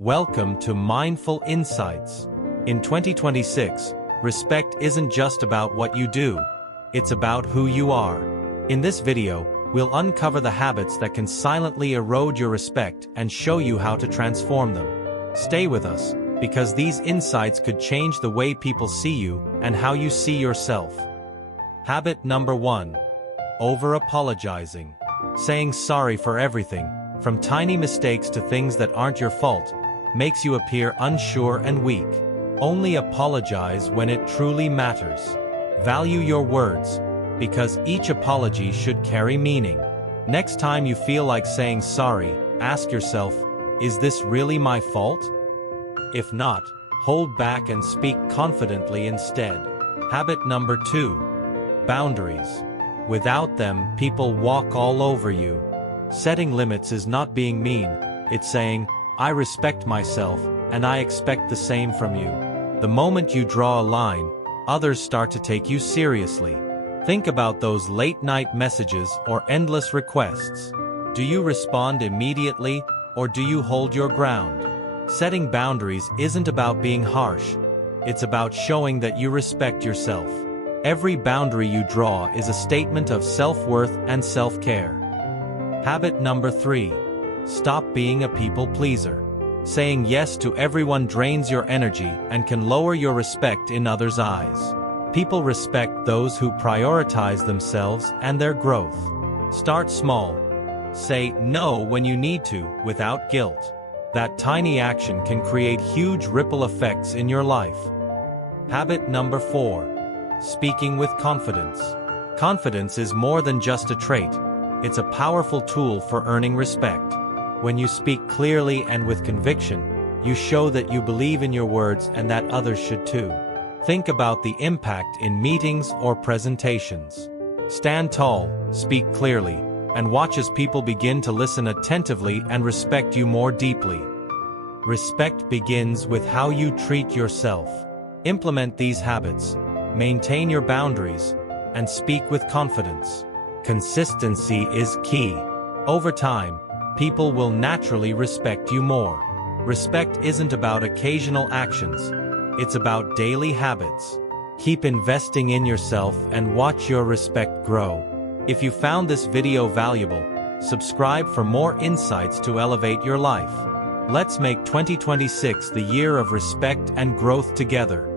Welcome to Mindful Insights. In 2026, respect isn't just about what you do, it's about who you are. In this video, we'll uncover the habits that can silently erode your respect and show you how to transform them. Stay with us, because these insights could change the way people see you and how you see yourself. Habit number 1. Over-apologizing. Saying sorry for everything, from tiny mistakes to things that aren't your fault, makes you appear unsure and weak. Only apologize when it truly matters. Value your words, because each apology should carry meaning. Next time you feel like saying sorry, ask yourself, is this really my fault? If not, hold back and speak confidently instead. Habit number 2. Boundaries. Without them, people walk all over you. Setting limits is not being mean, it's saying, I respect myself, and I expect the same from you. The moment you draw a line, others start to take you seriously. Think about those late-night messages or endless requests. Do you respond immediately, or do you hold your ground? Setting boundaries isn't about being harsh. It's about showing that you respect yourself. Every boundary you draw is a statement of self-worth and self-care. Habit number 3. Stop being a people pleaser. Saying yes to everyone drains your energy and can lower your respect in others' eyes. People respect those who prioritize themselves and their growth. Start small. Say no when you need to, without guilt. That tiny action can create huge ripple effects in your life. Habit number 4. Speaking with confidence. Confidence is more than just a trait. It's a powerful tool for earning respect. When you speak clearly and with conviction, you show that you believe in your words and that others should too. Think about the impact in meetings or presentations. Stand tall, speak clearly, and watch as people begin to listen attentively and respect you more deeply. Respect begins with how you treat yourself. Implement these habits, maintain your boundaries, and speak with confidence. Consistency is key. Over time, people will naturally respect you more. Respect isn't about occasional actions, it's about daily habits. Keep investing in yourself and watch your respect grow. If you found this video valuable, subscribe for more insights to elevate your life. Let's make 2026 the year of respect and growth together.